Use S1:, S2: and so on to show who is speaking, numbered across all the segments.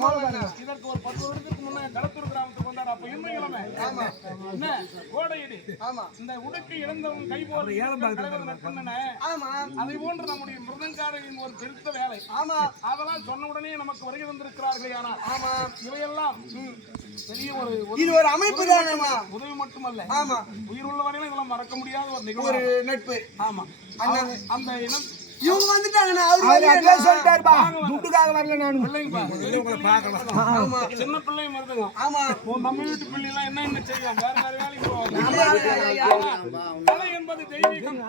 S1: இதற்கு ஒரு பத்து வருடத்துக்கு முன்னே களத்தூர் கிராமத்துக்கு வந்தார். அப்ப இன்னும் இளமை. என்ன? கோடையடி.
S2: ஆமா.
S1: இந்த உடுக்கை இழந்தவன் கை போல் தலைவர் நற்கண்ணனே,
S2: ஆமா.
S1: அதை போன்று நம்முடைய மிருதங்காரரின் ஒரு பெருத்த வேலை.
S2: ஆமா.
S1: அதெல்லாம் சொன்ன உடனே நமக்கு வருகை தந்திருக்கிறார்களே ஆனால்
S2: ஆமா.
S1: இவையெல்லாம் பெரிய ஒரு ஒரு
S2: இது ஒரு அமைப்பு தானேமா
S1: உதவி மட்டுமல்ல.
S2: ஆமா.
S1: உயிர் உள்ள வரையிலும் இதெல்லாம் மறக்க முடியாத ஒரு
S2: ஒரு
S1: நிகழ்வு
S2: நட்பு.
S1: ஆமா. அந்த- அந்த இனம்
S2: இவங்க வந்துட்டாங்கண்ணா அவரு வரலையா?
S3: சொல்லிட்டாருப்பா துட்டுக்காக வரல நானு.
S1: பிள்ளைங்க பார்க்கலாம்
S2: ஆமா.
S1: சின்ன பிள்ளை மருதுங்க
S2: ஆமா.
S1: உன் நம்ம வீட்டு பிள்ளை எல்லாம் என்ன என்ன செய்யும்? வேற வேற வேலைக்கு போவாங்க.
S2: ஐயா, ஐயா, ஐயா.
S1: கலை என்பது தெய்வீகம்.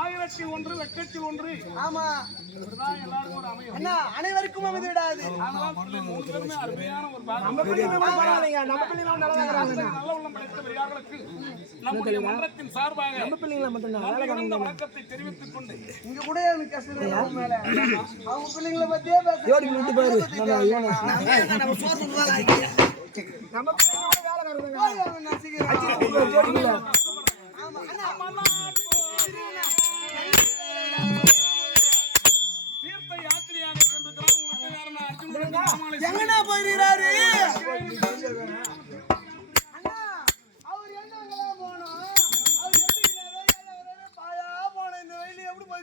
S1: ஆயிரத்தி ஒன்று லட்சத்தில் ஒன்று.
S2: ஆமா.
S1: இதுதான் எல்லாருக்கும் ஒரு அமையும்.
S2: அண்ணா அனைவருக்கும் அமைதி விடாது.
S1: அருமையான ஒரு
S3: பிள்ளைங்க பிள்ளைங்க நல்லா
S1: உள்ளம் படைத்த பெரியார்களுக்கு நம்முடைய மன்றத்தின் சார்பாக
S3: நம்ம பிள்ளைங்கள மட்டும் தான்
S1: நன்றி கலந்த வணக்கத்தை தெரிவித்துக் கொண்டு
S2: இங்க கூட எனக்கு கஷ்டம் அவங்க மேல. அவங்க பிள்ளைங்கள பத்தியே பேச
S3: ஜோடி விட்டு பாரு. நம்ம இவனை. நம்ம பிள்ளைங்க கூட வேலைக்காரங்க ஜோடிங்களா
S1: தீர்த்த யாத்திரையாக சென்றிருக்கிறோம்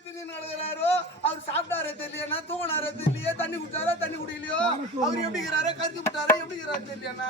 S2: வெயில்ல நடக்கிறாரோ, அவர் சாப்பிட்டாரோ தெரியலையா, தூங்கினாரோ தெரியலையே தண்ணி குடிச்சாரோ, தண்ணி குடிக்கலையோ, அவர் எப்படி இருக்கிறாரோ, கருத்து விட்டாரோ, எப்படி இருக்கிறாரோ தெரியலையாண்ணா?